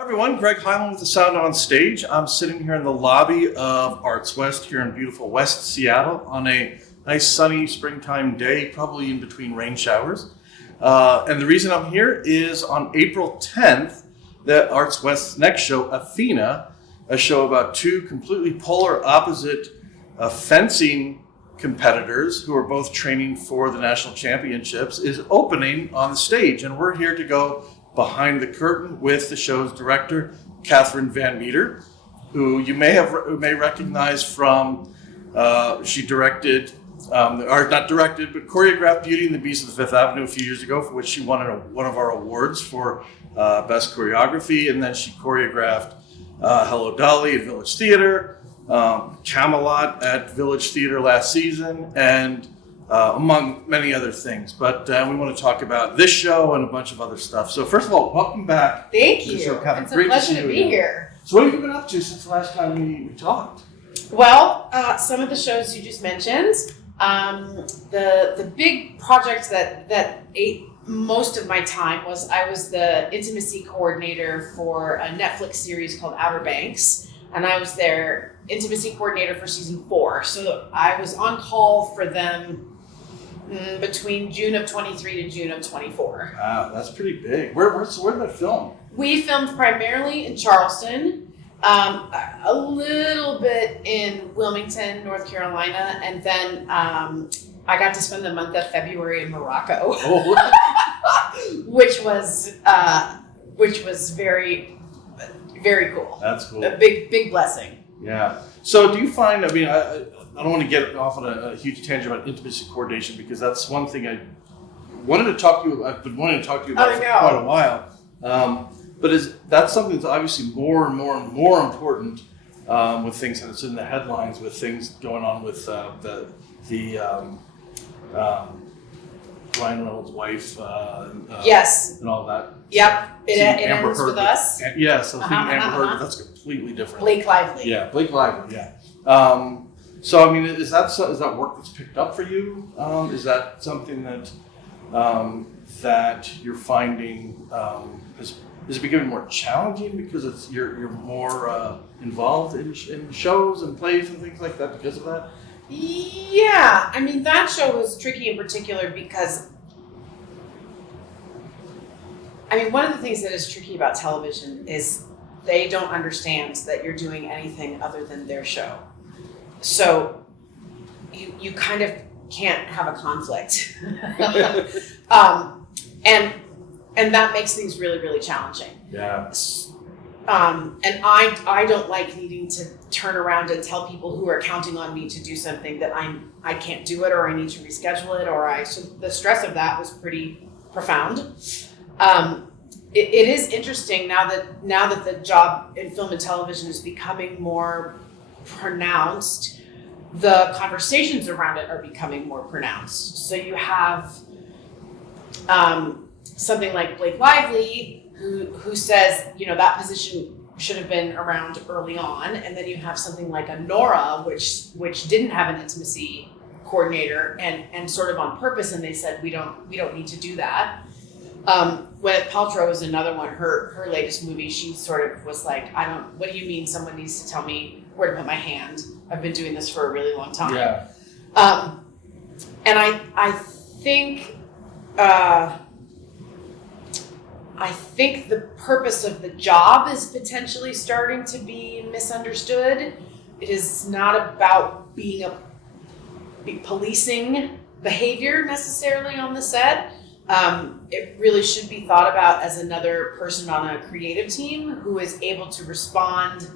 Hi everyone, Greg Hyman with the Sound on Stage. I'm sitting here in the lobby of ArtsWest here in beautiful West Seattle on a nice sunny springtime day, probably in between rain showers. And the reason I'm here is on April 10th, that ArtsWest's next show, Athena, a show about two completely polar opposite fencing competitors who are both training for the national championships, is opening on the stage. And we're here to go behind the curtain with the show's director, Kathryn Van Meter, who you may recognize from, she directed, or not directed, but choreographed Beauty and the Beast of the Fifth Avenue a few years ago, for which she won one of our awards for best choreography. And then she choreographed Hello Dolly at Village Theater, Camelot at Village Theater last season, and among many other things. But we want to talk about this show and a bunch of other stuff. So first of all, welcome back. Thank you. To the show, Kathryn. It's a pleasure to be here. So what have you been up to since the last time we talked? Well, some of the shows you just mentioned. The big project that ate most of my time was I was the intimacy coordinator for a Netflix series called Outer Banks. And I was their intimacy coordinator for season 4. So I was on call for them between June of 23 to June of 24. Wow, that's pretty big. Where did that film? We filmed primarily in Charleston, a little bit in Wilmington, North Carolina, and then I got to spend the month of February in Morocco, which was very, very cool. That's cool. A big blessing. Yeah. So do you find, I mean, I don't want to get off on a huge tangent about intimacy coordination, because that's one thing I've been wanting to talk to you about for quite a while. But that's something that's obviously more and more important with things that's in the headlines, with things going on with the Ryan Reynolds' wife. Yes. And all that. Yep. It Amber ends Heard, with us. Yes, I think Amber Heard, that's completely different. Blake Lively. Yeah, Blake Lively, yeah. So, I mean, is that work that's picked up for you? Is that something that you're finding is it becoming more challenging because you're more involved in shows and plays and things like that because of that? Yeah, I mean, that show was tricky in particular because, I mean, one of the things that is tricky about television is they don't understand that you're doing anything other than their show. So you kind of can't have a conflict. And that makes things really, really challenging. Yeah. And I don't like needing to turn around and tell people who are counting on me to do something that I can't do it, or I need to reschedule it, so the stress of that was pretty profound. It is interesting now that the job in film and television is becoming more pronounced. The conversations around it are becoming more pronounced. So you have something like Blake Lively, who says, that position should have been around early on, and then you have something like a Nora, which didn't have an intimacy coordinator, and sort of on purpose, and they said we don't need to do that. Gwyneth Paltrow is another one. Her latest movie, she sort of was like, what do you mean someone needs to tell me where to put my hand? I've been doing this for a really long time. Yeah. And I think the purpose of the job is potentially starting to be misunderstood. It is not about policing behavior necessarily on the set. It really should be thought about as another person on a creative team who is able to respond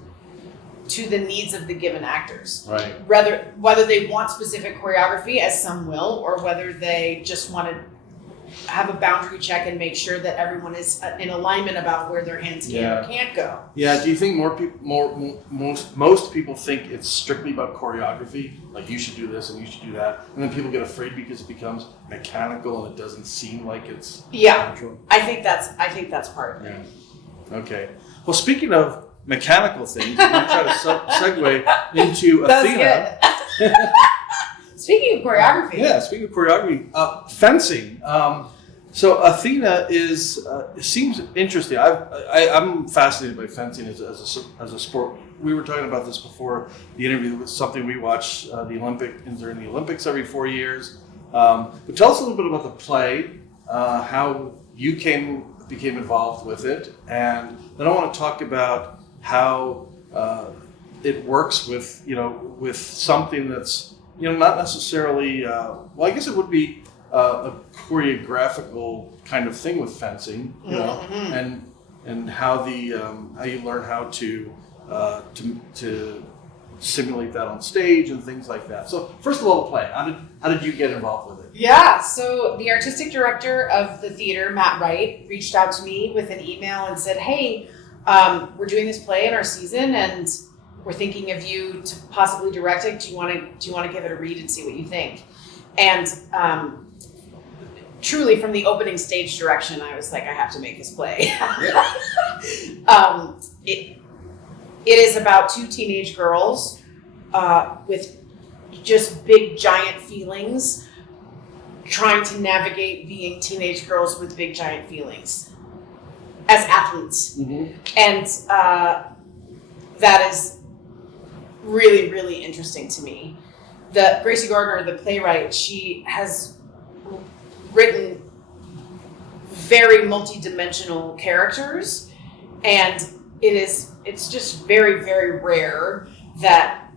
to the needs of the given actors. Right. Whether they want specific choreography, as some will, or whether they just want to have a boundary check and make sure that everyone is in alignment about where their hands can or can't go. Yeah. Do you think most people think it's strictly about choreography? Like, you should do this and you should do that, and then people get afraid because it becomes mechanical and it doesn't seem like it's natural? I think that's part of it. Yeah. Okay. Well, speaking of mechanical things, I'm going to try to segue into Athena. Speaking of choreography. Speaking of choreography, fencing. So Athena seems interesting. I'm fascinated by fencing as a sport. We were talking about this before the interview. It's something we watch during the Olympics every 4 years. But tell us a little bit about the play, how you became involved with it, and then I want to talk about how it works with something that's not necessarily I guess it would be a choreographical kind of thing with fencing, and how you learn how to simulate that on stage and things like that. So first of all, the play. How did you get involved with it? Yeah, so the artistic director of the theater, Matt Wright, reached out to me with an email and said, "Hey, we're doing this play in our season, and we're thinking of you to possibly direct it. Do you want to give it a read and see what you think?" And truly, from the opening stage direction, I was like, I have to make this play. It is about two teenage girls with just big, giant feelings, trying to navigate being teenage girls with big, giant feelings as athletes. Mm-hmm. And that is really, really interesting to me. Gracie Gardner, the playwright, she has written very multi-dimensional characters, and it's just very, very rare that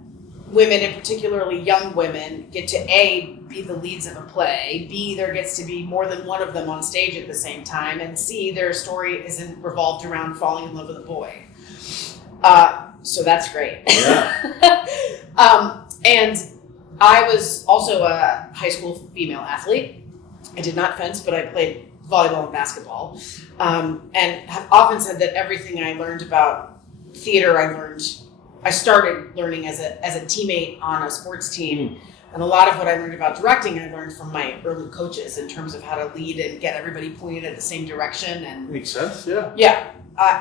women, and particularly young women, get to A, be the leads of a play, B, there gets to be more than one of them on stage at the same time, and C, their story isn't revolved around falling in love with a boy. So that's great. Yeah. And I was also a high school female athlete. I did not fence, but I played volleyball and basketball, and have often said that everything I learned about theater, I started learning as a teammate on a sports team. And a lot of what I learned about directing, I learned from my early coaches in terms of how to lead and get everybody pointed at the same direction. And makes sense, yeah. Yeah,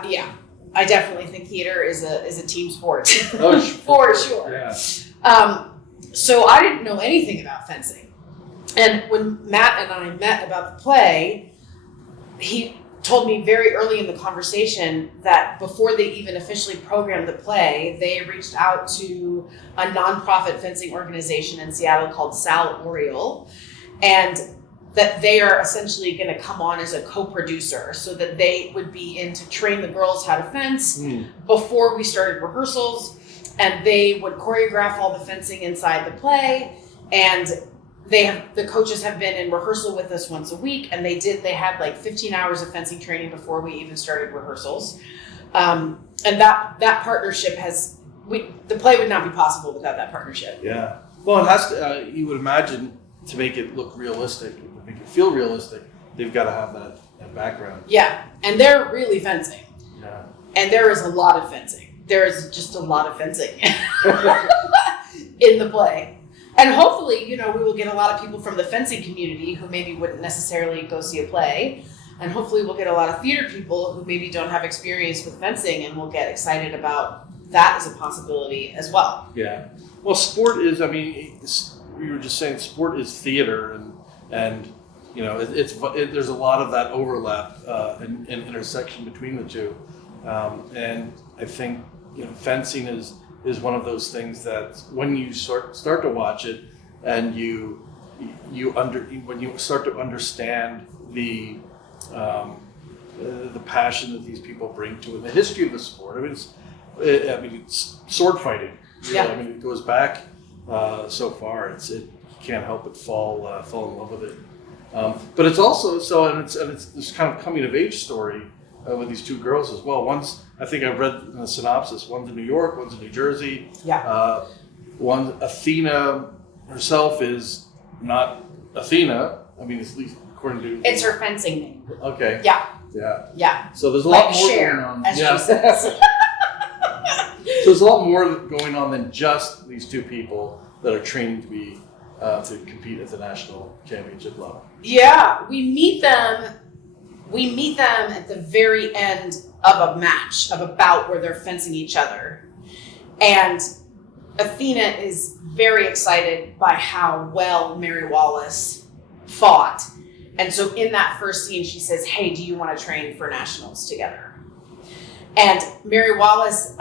yeah. I definitely think theater is a team sport. Oh, for sure. Yeah. So I didn't know anything about fencing. And when Matt and I met about the play, he told me very early in the conversation that before they even officially programmed the play, they reached out to a nonprofit fencing organization in Seattle called Sal Oriole, and that they are essentially going to come on as a co-producer so that they would be in to train the girls how to fence before we started rehearsals, and they would choreograph all the fencing inside the play, and the coaches have been in rehearsal with us once a week, and they had like 15 hours of fencing training before we even started rehearsals. And that partnership the play would not be possible without that partnership. Yeah. Well, it has to, you would imagine, to make it look realistic, to make it feel realistic, they've got to have that background. Yeah. And they're really fencing. Yeah. And there is a lot of fencing. There is just a lot of fencing in the play. And hopefully, we will get a lot of people from the fencing community who maybe wouldn't necessarily go see a play. And hopefully we'll get a lot of theater people who maybe don't have experience with fencing, and will get excited about that as a possibility as well. Yeah. Well, sport is, you were just saying sport is theater, and there's a lot of that overlap and intersection between the two. And I think, fencing is one of those things that when you start to watch it, and when you start to understand the passion that these people bring to it, the history of the sport. It's sword fighting. Yeah. It goes back so far. You can't help but fall in love with it. But it's also it's this kind of coming of age story with these two girls as well. One's, I think I read in the synopsis, one's in New York, one's in New Jersey. Yeah. Athena herself is not Athena. At least according to... It's her fencing name. Okay. Yeah. Yeah. Yeah. So there's a lot more Cher, going on. as she says. So there's a lot more going on than just these two people that are training to compete at the national championship level. Yeah, we meet them at the very end of a match, of a bout where they're fencing each other. And Athena is very excited by how well Mary Wallace fought. And so in that first scene, she says, hey, do you want to train for nationals together? And Mary Wallace,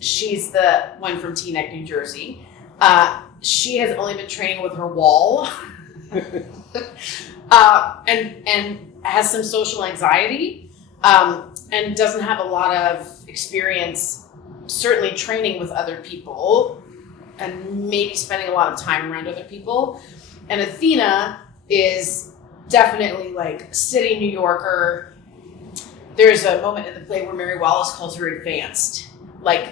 she's the one from Teaneck, New Jersey. She has only been training with her wall and has some social anxiety and doesn't have a lot of experience, certainly training with other people and maybe spending a lot of time around other people. And Athena is definitely like city New Yorker. There's a moment in the play where Mary Wallace calls her advanced, like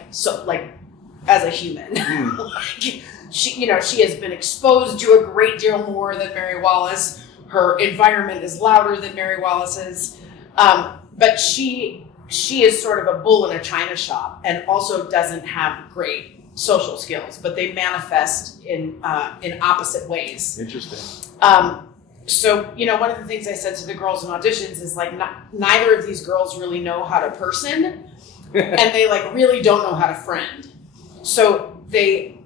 as a human. Like, she has been exposed to a great deal more than Mary Wallace. Her environment is louder than Mary Wallace's, but she is sort of a bull in a china shop and also doesn't have great social skills, but they manifest in opposite ways. Interesting. So, one of the things I said to the girls in auditions is like, neither of these girls really know how to person and they like really don't know how to friend. So they,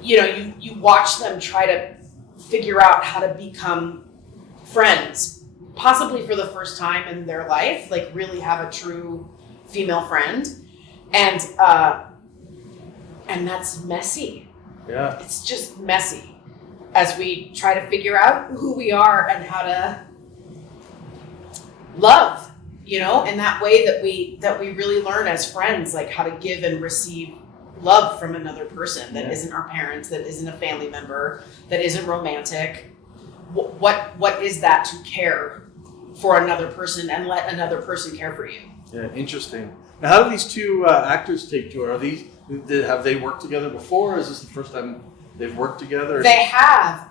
you watch them try to figure out how to become friends, possibly for the first time in their life, like really have a true female friend. And that's messy. Yeah. It's just messy as we try to figure out who we are and how to love, in that way that we really learn as friends, like how to give and receive love from another person that isn't our parents, that isn't a family member, that isn't romantic. What is that to care for another person and let another person care for you? Yeah, interesting. Now, how do these two actors take to it? Have they worked together before? Or is this the first time they've worked together? They have.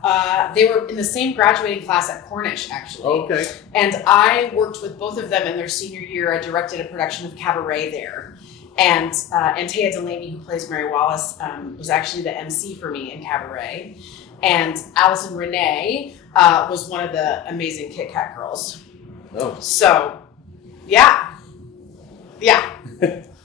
They were in the same graduating class at Cornish, actually. Okay. And I worked with both of them in their senior year. I directed a production of Cabaret there. And Antea Delaney, who plays Mary Wallace, was actually the MC for me in Cabaret. And Allison Renee was one of the amazing Kit Kat girls. Oh. So, yeah.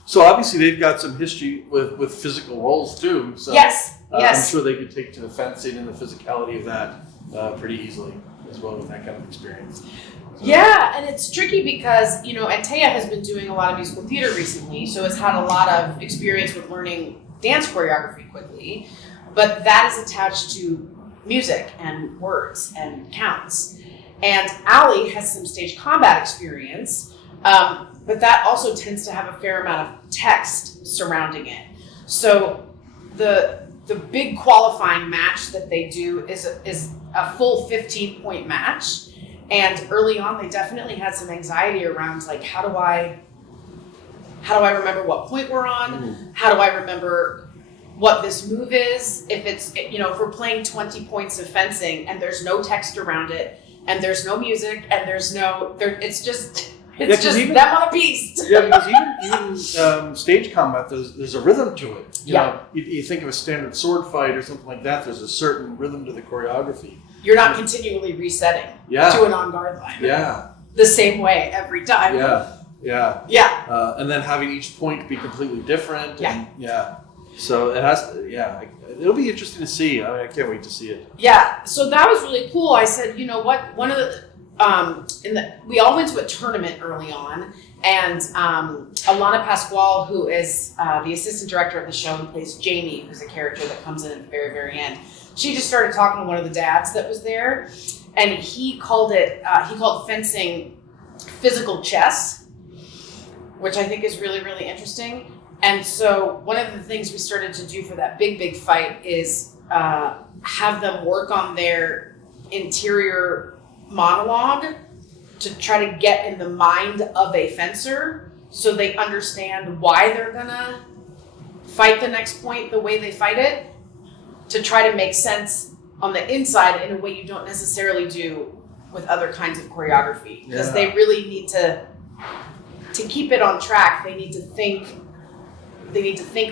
So obviously they've got some history with physical roles too. So Yes. I'm sure they could take to the fencing and the physicality of that pretty easily as well with that kind of experience. So. Yeah, and it's tricky because, Antea has been doing a lot of musical theater recently, so has had a lot of experience with learning dance choreography quickly, but that is attached to music and words and counts. And Allie has some stage combat experience, but that also tends to have a fair amount of text surrounding it. So the big qualifying match that they do is a full 15-point match. And early on, they definitely had some anxiety around like, how do I remember what point we're on? Mm-hmm. How do I remember what this move is? If it's, if we're playing 20 points of fencing and there's no text around it and there's no music and it's just them on a piece. Yeah, because even stage combat, there's a rhythm to it. You think of a standard sword fight or something like that. There's a certain rhythm to the choreography. You're not continually resetting to an on-guard line. Yeah. The same way every time. Yeah. And then having each point be completely different. Yeah. And, so it has to, it'll be interesting to see. I can't wait to see it. Yeah. So that was really cool. I said, you know what? One of the, we all went to a tournament early on, and Alana Pasquale, who is the assistant director of the show and plays Jamie, who's a character that comes in at the very, very end. She just started talking to one of the dads that was there, and he called fencing physical chess, which I think is really, really interesting. And so one of the things we started to do for that big, big fight is have them work on their interior monologue to try to get in the mind of a fencer so they understand why they're gonna fight the next point the way they fight it, to try to make sense on the inside in a way you don't necessarily do with other kinds of choreography, because they really need to keep it on track. They need to think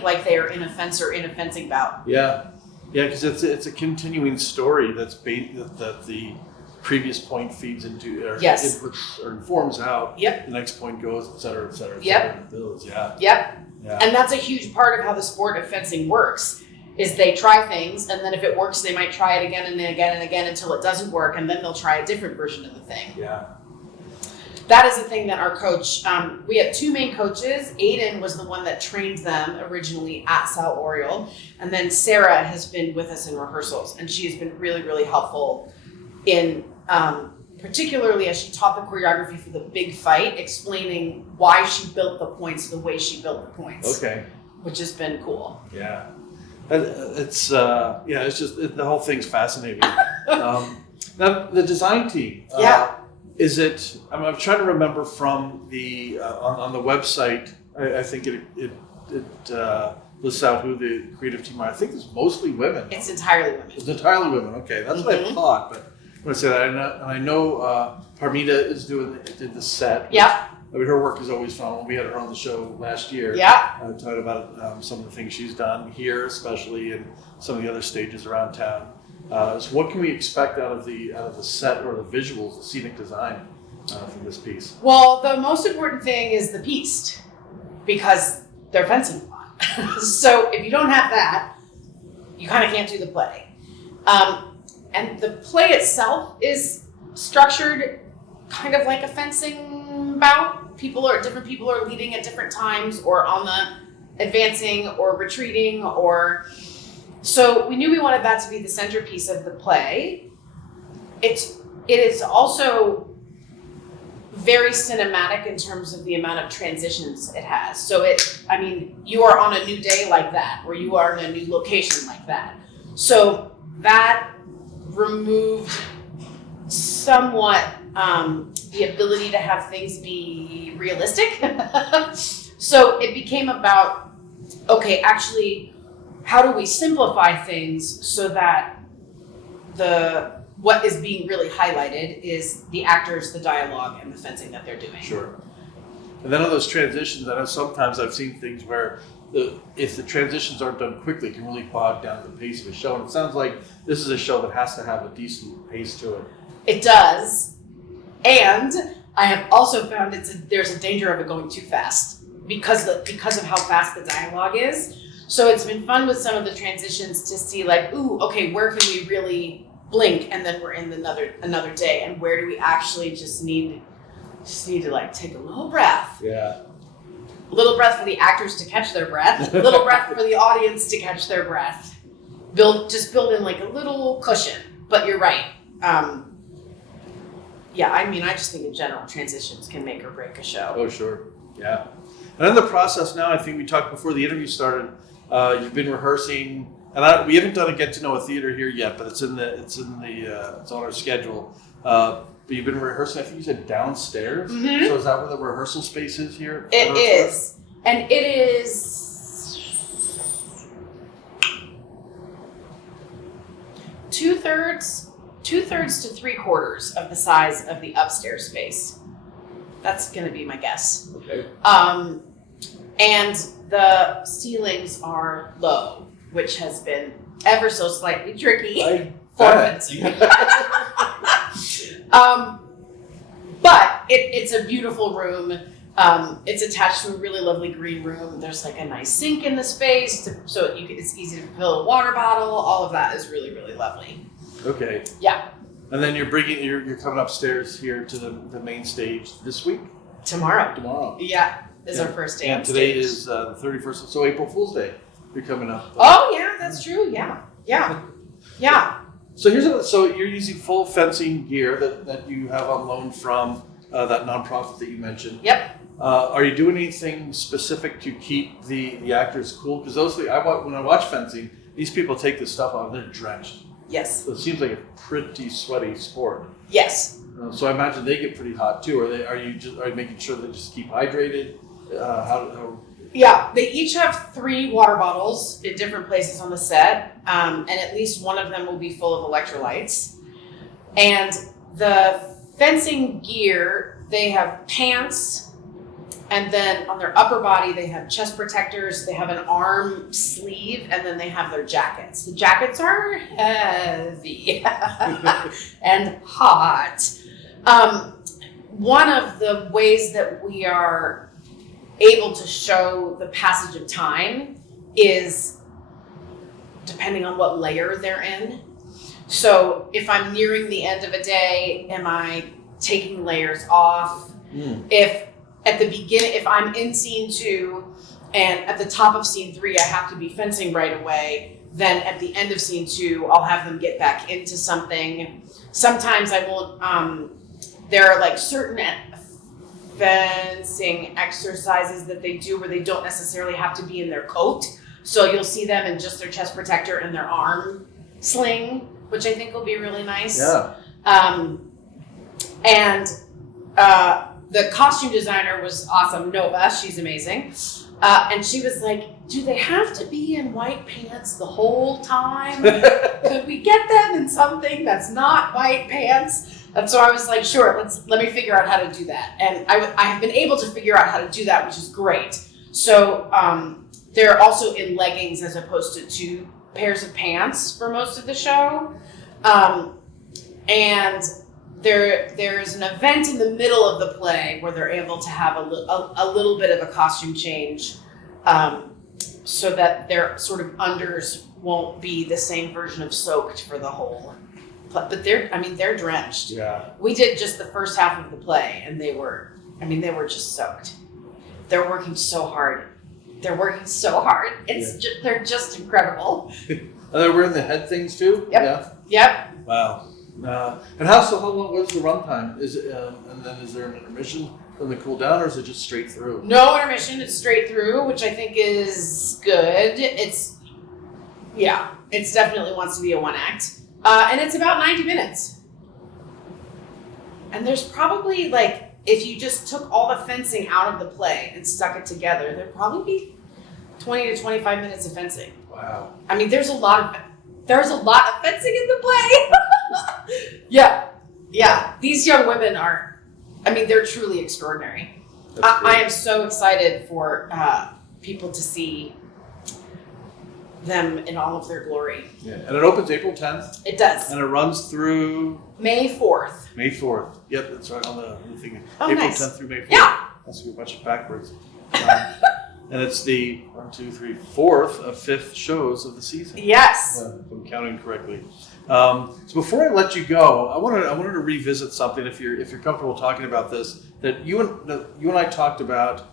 like they are in a fencing bout. Yeah, because it's a continuing story that the previous point feeds into, or inputs or informs out. Yep. The next point goes, et cetera, et cetera. Yep. It builds. Yeah. Yep. Yeah. And that's a huge part of how the sport of fencing works. is they try things, and then if it works, they might try it again and again and again until it doesn't work, and then they'll try a different version of the thing. Yeah. That is the thing that our coach, we have two main coaches. Aiden was the one that trained them originally at Sal Oriole. And then Sarah has been with us in rehearsals, and she has been really, really helpful in, particularly as she taught the choreography for the big fight, explaining why she built the points the way she built the points. Okay. Which has been cool. Yeah. It's just, the whole thing's fascinating. Now, the design team. Is it? I'm trying to remember from the on the website. I think it lists out who the creative team are. I think it's mostly women. It's entirely women. It's entirely women. Okay, that's what I thought. But I'm going to say that, and I know Parmita did the set. Yeah. I mean, her work is always fun. We had her on the show last year. Yeah. Talking about some of the things she's done here, especially, and some of the other stages around town. So what can we expect out of the set or the visuals, the scenic design from this piece? Well, the most important thing is the piece, because they're fencing a lot. So if you don't have that, you kind of can't do the play. And the play itself is structured kind of like a fencing bout. Different people are leading at different times, or on the advancing or retreating, or so we knew we wanted that to be the centerpiece of the play. It is also very cinematic in terms of the amount of transitions it has. So you are on a new day like that, or you are in a new location like that. So that removed somewhat the ability to have things be realistic. So it became about, okay, actually, how do we simplify things so that what is being really highlighted is the actors, the dialogue, and the fencing that they're doing. Sure. And then on those transitions, I know sometimes I've seen things where if the transitions aren't done quickly, it can really bog down the pace of a show. And it sounds like this is a show that has to have a decent pace to it. It does. And I have also found there's a danger of it going too fast because of how fast the dialogue is. So it's been fun with some of the transitions to see like, ooh, okay, where can we really blink, and then we're in another day, and where do we actually just need to like take a little breath. Yeah. A little breath for the actors to catch their breath, a little breath for the audience to catch their breath. Build in like a little cushion. But you're right. I just think in general transitions can make or break a show. Oh, sure. Yeah. And in the process now, I think we talked before the interview started, you've been rehearsing, and we haven't done a get to know a theater here yet, but it's on our schedule. But you've been rehearsing, I think you said downstairs. Mm-hmm. So is that where the rehearsal space is here? It is. And it is two-thirds to 3/4 of the size of the upstairs space. That's going to be my guess. Okay. And the ceilings are low, which has been ever so slightly tricky for fencing. But it's a beautiful room. It's attached to a really lovely green room. There's like a nice sink in the space, it's easy to fill a water bottle. All of that is really, really lovely. Okay. Yeah. And then you're coming upstairs here to the main stage this week? Tomorrow. Yeah, is our first day. And today is the 31st, so April Fool's Day. You're coming up. Oh yeah, that's true. Yeah. So you're using full fencing gear that you have on loan from that nonprofit that you mentioned. Yep. Are you doing anything specific to keep the actors cool? Because when I watch fencing, these people take this stuff off, they're drenched. Yes. So it seems like a pretty sweaty sport. Yes. So I imagine they get pretty hot too. Are you making sure they just keep hydrated? How? Yeah, they each have 3 water bottles in different places on the set, and at least one of them will be full of electrolytes. And the fencing gear, they have pants, and then on their upper body they have chest protectors, they have an arm sleeve, and then they have their jackets. The jackets are heavy and hot. One of the ways that we are able to show the passage of time is depending on what layer they're in. So if I'm nearing the end of a day, am I taking layers off? If at the beginning, if I'm in scene 2 and at the top of scene 3, I have to be fencing right away, then at the end of scene 2, I'll have them get back into something. Sometimes I won't, there are like certain fencing exercises that they do where they don't necessarily have to be in their coat. So you'll see them in just their chest protector and their arm sling, which I think will be really nice. Yeah. The costume designer was awesome, Nova, she's amazing. And she was like, do they have to be in white pants the whole time? Could we get them in something that's not white pants? And so I was like, sure, let me figure out how to do that. And I have been able to figure out how to do that, which is great. So they're also in leggings as opposed to 2 pairs of pants for most of the show. And there's an event in the middle of the play where they're able to have a little bit of a costume change, so that their sort of unders won't be the same version of soaked for the whole play. But they're drenched. Yeah. We did just the first half of the play, and they were just soaked. They're working so hard. They're just incredible. And they're wearing the head things too? Yep. Yeah. Yep. Wow. And how long was the runtime? Is it, and then is there an intermission when they cool down, or is it just straight through? No intermission. It's straight through, which I think is good. It's definitely wants to be a 1-act. And it's about 90 minutes. And there's probably, like, if you just took all the fencing out of the play and stuck it together, there'd probably be 20 to 25 minutes of fencing. Wow. I mean, there's a lot of fencing in the play. Yeah. These young women they're truly extraordinary. I am so excited for people to see them in all of their glory. Yeah. And it opens April 10th. It does. And it runs through May 4th. May 4th. Yep, that's right on the thing. Oh, April nice. 10th through May 4th. Yeah. That's a good bunch of backwards. And it's the 4th of 5th shows of the season. Yes. If I'm counting correctly. So before I let you go, I wanted to revisit something. If you're comfortable talking about this, that you and I talked about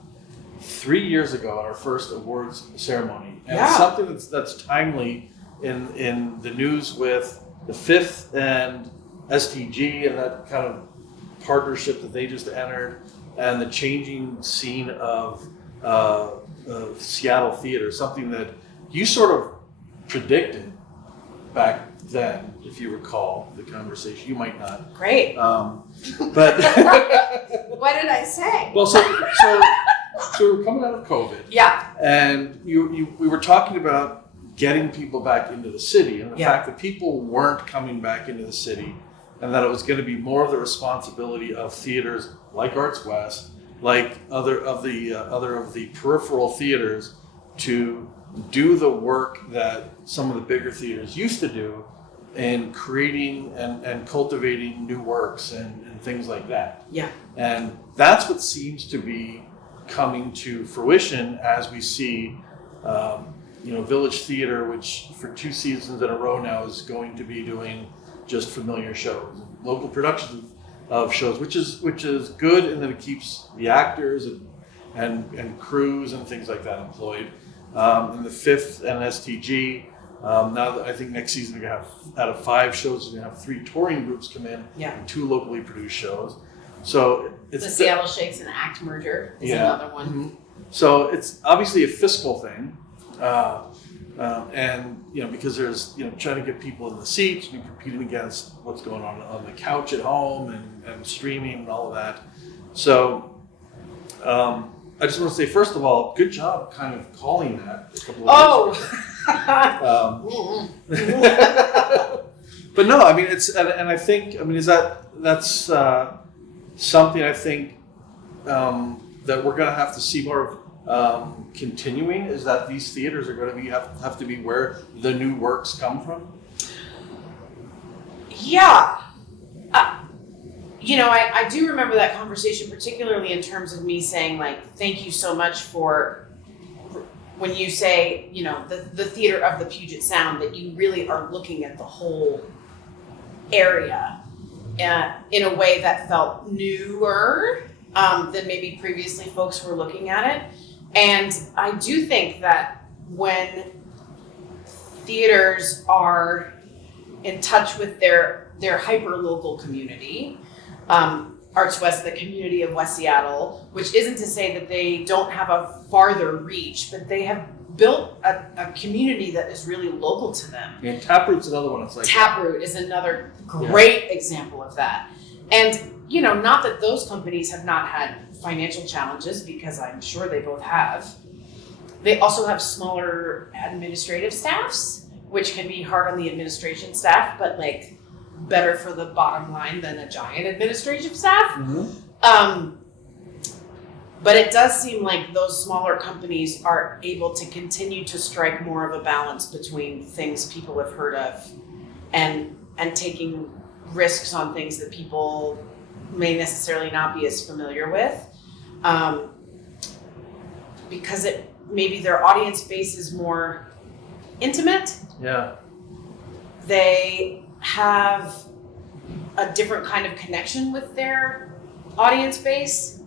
3 years ago at our first awards ceremony, and it's something that's timely in the news with the 5th and STG and that kind of partnership that they just entered, and the changing scene of Seattle theater, something that you sort of predicted back then, if you recall the conversation. You might not. Great. But What did I say? well, so we're coming out of COVID. Yeah. And we were talking about getting people back into the city, and the fact that people weren't coming back into the city, and that it was going to be more of the responsibility of theaters like ArtsWest, like other of the peripheral theaters, to do the work that some of the bigger theaters used to do in creating and cultivating new works and things like that. Yeah. And that's what seems to be coming to fruition as we see, Village Theater, which for 2 seasons in a row now is going to be doing just familiar shows, local productions of shows, which is good, and then it keeps the actors and crews and things like that employed. And the 5th and STG, now that I think next season we're gonna have, out of 5 shows, we're gonna have 3 touring groups come in, and 2 locally produced shows. So it's The Seattle Shakes and Act merger is another one. Mm-hmm. So it's obviously a fiscal thing, and because there's trying to get people in the seats and competing against what's going on the couch at home and streaming and all of that. So I just want to say, first of all, good job kind of calling that a couple of years ago. But no, I mean it's and I think that's something I think that we're going to have to see more of continuing, is that these theaters are going to have to be where the new works come from. Yeah. I do remember that conversation, particularly in terms of me saying, like, thank you so much for when you say, you know, the theater of the Puget Sound, that you really are looking at the whole area in a way that felt newer than maybe previously folks were looking at it. And I do think that when theaters are in touch with their hyper-local community, ArtsWest, the community of West Seattle, which isn't to say that they don't have a farther reach, but they have built a community that is really local to them. Yeah, Taproot's another one. It's like Taproot is another great example of that. And, you know, not that those companies have not had financial challenges, because I'm sure they both have. They also have smaller administrative staffs, which can be hard on the administration staff, but like better for the bottom line than a giant administrative staff. But it does seem like those smaller companies are able to continue to strike more of a balance between things people have heard of and taking risks on things that people may necessarily not be as familiar with, because maybe their audience base is more intimate. Yeah. They have a different kind of connection with their audience base.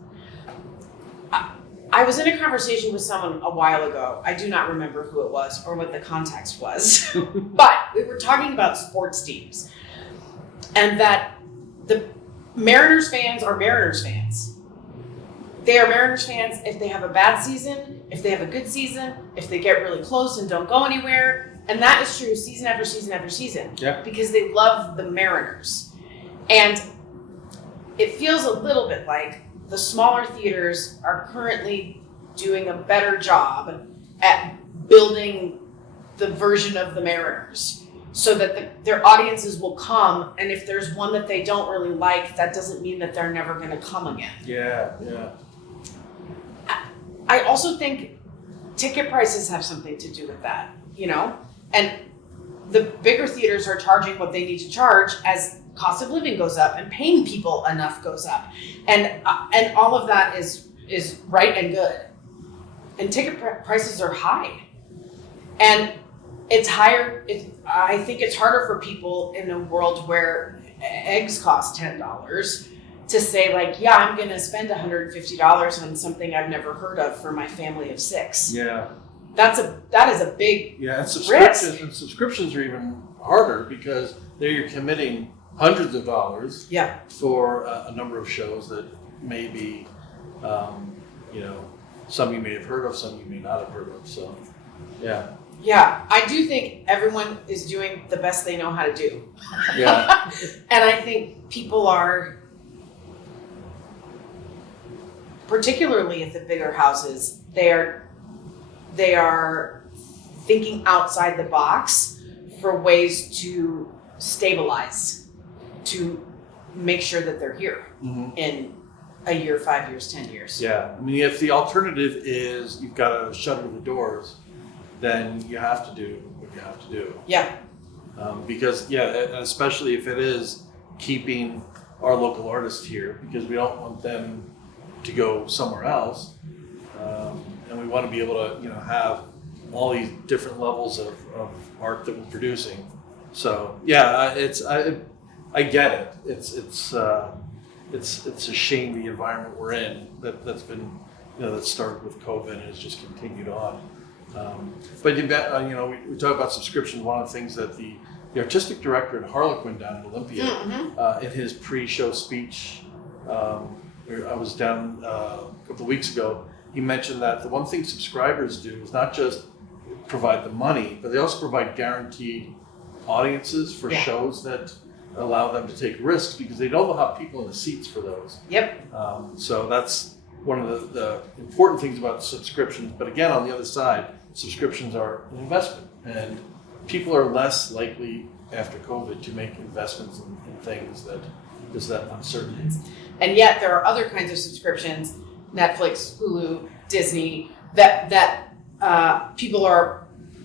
I was in a conversation with someone a while ago. I do not remember who it was or what the context was, but we were talking about sports teams, and that the Mariners fans are Mariners fans. They are Mariners fans if they have a bad season, if they have a good season, if they get really close and don't go anywhere. And that is true season after season after season. Yeah. Because they love the Mariners. And it feels a little bit like the smaller theaters are currently doing a better job at building the version of the Mariners, so that their audiences will come, and if there's one that they don't really like, that doesn't mean that they're never going to come again. Yeah. I also think ticket prices have something to do with that, you know? And the bigger theaters are charging what they need to charge as cost of living goes up and paying people enough goes up. And all of that is right and good. And ticket prices are high. And it's higher. I think it's harder for people in a world where eggs cost $10 to say, like, yeah, I'm going to spend $150 on something I've never heard of for my family of 6. Yeah. That is a big And risk. subscriptions are even harder, because there you're committing hundreds of dollars for a number of shows that may be, some you may have heard of, some you may not have heard of. So, yeah. Yeah, I do think everyone is doing the best they know how to do. Yeah. And I think people are, particularly at the bigger houses, they are thinking outside the box for ways to stabilize, to make sure that they're here in a year, 5 years, 10 years. Yeah. I mean, if the alternative is you've got to shutter the doors, then you have to do what you have to do. Yeah. Because, especially if it is keeping our local artists here, because we don't want them to go somewhere else. And we want to be able to, have all these different levels of art that we're producing. So, I get it. It's a shame the environment we're in that's been, that started with COVID and has just continued on. But we talk about subscriptions. One of the things that the artistic director at Harlequin down in Olympia, in his pre-show speech, I was down a couple of weeks ago, he mentioned that the one thing subscribers do is not just provide the money, but they also provide guaranteed audiences for shows that allow them to take risks, because they don't have people in the seats for those. Yep. So that's one of the important things about subscriptions. But again, on the other side, subscriptions are an investment, and people are less likely after COVID to make investments in things that is that uncertainty. And yet there are other kinds of subscriptions, Netflix, Hulu, Disney, that people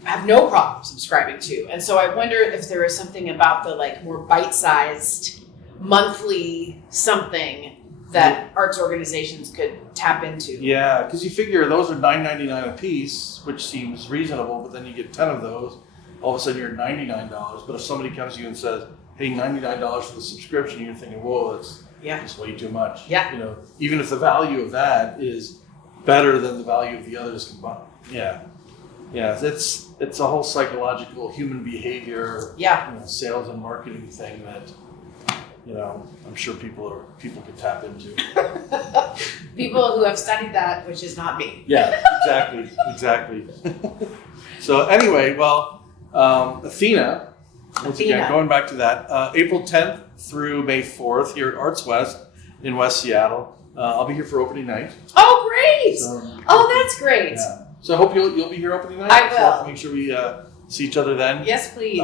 have no problem subscribing to. And so I wonder if there is something about the more bite-sized monthly something that arts organizations could tap into. Yeah, because you figure those are $9.99 a piece, which seems reasonable, but then you get 10 of those, all of a sudden you're at $99. But if somebody comes to you and says, hey, $99 for the subscription, you're thinking, whoa, that's just way too much. Yeah. You know, even if the value of that is better than the value of the others combined. Yeah. Yeah, it's a whole psychological human behavior, sales and marketing thing that, I'm sure people can tap into. People who have studied that, which is not me. Yeah, exactly. So anyway, well, Athena, once again, going back to that, April 10th through May 4th here at ArtsWest in West Seattle. I'll be here for opening night. Oh, great! So, That's great. Yeah. So I hope you'll be here opening night. I will. So make sure we see each other then. Yes, please.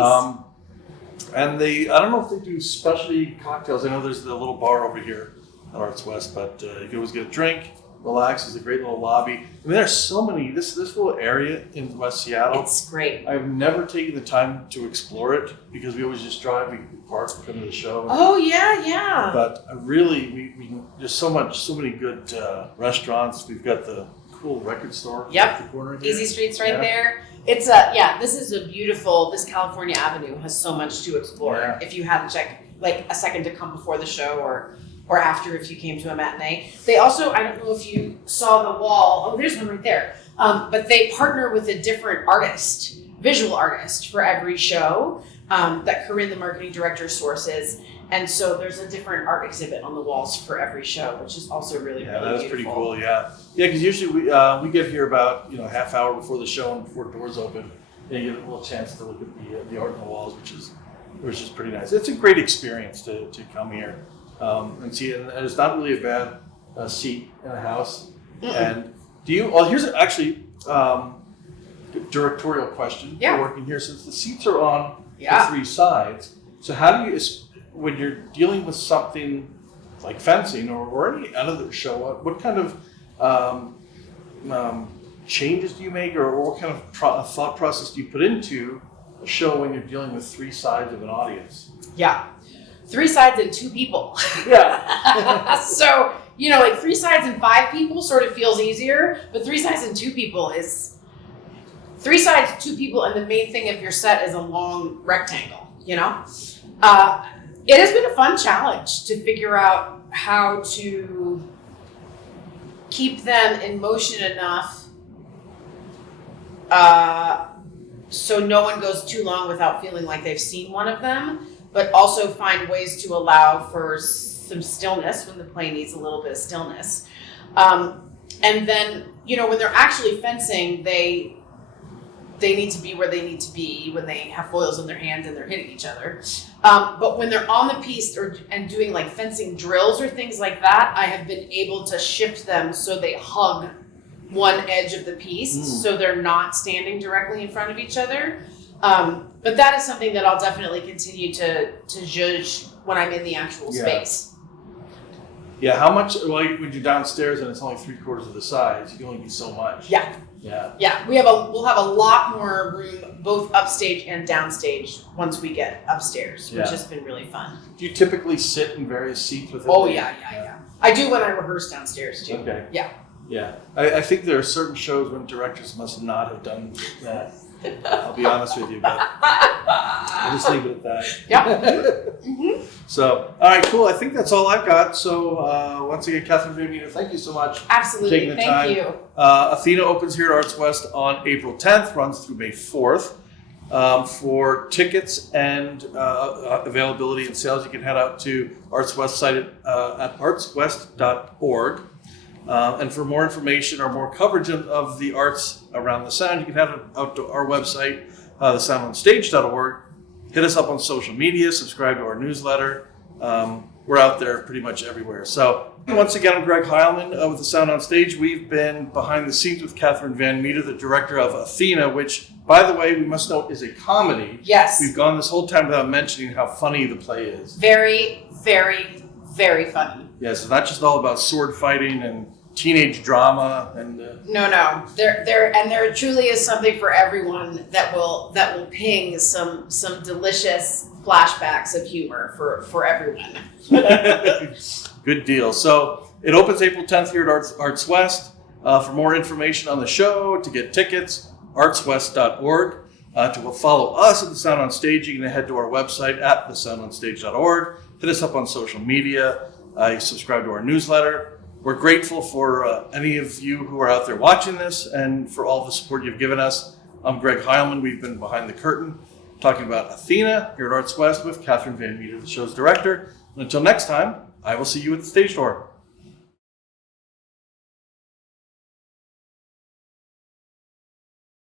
And I don't know if they do specialty cocktails. I know there's the little bar over here at ArtsWest, but you can always get a drink, relax. There's a great little lobby. I mean, there's so many, this little area in West Seattle. It's great. I've never taken the time to explore it because we always just drive, we park, come to the show. Oh, yeah. But we there's so many good restaurants. We've got the cool record store. Yep. The corner here. Easy Street's right Yeah. there. It's this is a beautiful, this California Avenue has so much to explore. Yeah. If you had to check like a second to come before the show or after if you came to a matinee. They also, I don't know if you saw the wall, oh, there's one right there. But they partner with a different artist, visual artist for every show that Corinne, the marketing director, sources. And so there's a different art exhibit on the walls for every show, which is also really that's beautiful. pretty cool. Yeah, because usually we get here about half hour before the show and before doors open, and you get a little chance to look at the art on the walls, which is pretty nice. It's a great experience to come here and see it. And it's not really a bad seat in the house. Mm-mm. And here's actually a directorial question for working here, since the seats are on the three sides. So how do you, when you're dealing with something like fencing or any other show, what kind of changes do you make, or what kind of thought process do you put into a show when you're dealing with three sides of an audience? Yeah. Three sides and two people. Yeah. So, like three sides and five people sort of feels easier, but three sides and two people is three sides, two people, and the main thing of your set is a long rectangle, It has been a fun challenge to figure out how to keep them in motion enough so no one goes too long without feeling like they've seen one of them, but also find ways to allow for some stillness when the play needs a little bit of stillness. And then, when they're actually fencing, they need to be where they need to be when they have foils in their hands and they're hitting each other. But when they're on the piece and doing like fencing drills or things like that, I have been able to shift them so they hug one edge of the piece, so they're not standing directly in front of each other. But that is something that I'll definitely continue to judge when I'm in the actual space. Yeah, how much, when you're downstairs and it's only 3/4 of the size, you can only do so much. Yeah. We'll have a lot more room both upstage and downstage once we get upstairs, which has been really fun. Do you typically sit in various seats within? Oh yeah. I do when I rehearse downstairs too. Okay. Yeah. I think there are certain shows when directors must not have done that. I'll be honest with you, but I'll just leave it at that. Yeah. So, all right, cool. I think that's all I've got. So, once again, Kathryn Van Meter, thank you so much. Absolutely. For taking the Thank time. you. Athena opens here at ArtsWest on April 10th, runs through May 4th. For tickets and availability and sales, you can head out to ArtsWest site at artswest.org. And for more information or more coverage of the arts around the sound, you can head out to our website, thesoundonstage.org. Hit us up on social media, subscribe to our newsletter. We're out there pretty much everywhere. So once again, I'm Greg Heilman with The Sound on Stage. We've been behind the scenes with Kathryn Van Meter, the director of Athena, which, by the way, we must note is a comedy. Yes. We've gone this whole time without mentioning how funny the play is. Very, very, very funny. Yes, it's not just all about sword fighting and teenage drama and No. There truly is something for everyone that will ping some delicious flashbacks of humor for everyone. Good deal. So it opens April 10th here at ArtsWest. For more information on the show, to get tickets, artswest.org. To follow us at The Sound on Stage, you can head to our website at thesoundonstage.org. Hit us up on social media. You subscribe to our newsletter. We're grateful for any of you who are out there watching this and for all the support you've given us. I'm Greg Heilman. We've been behind the curtain talking about Athena here at ArtsWest with Kathryn Van Meter, the show's director. And until next time, I will see you at the stage door.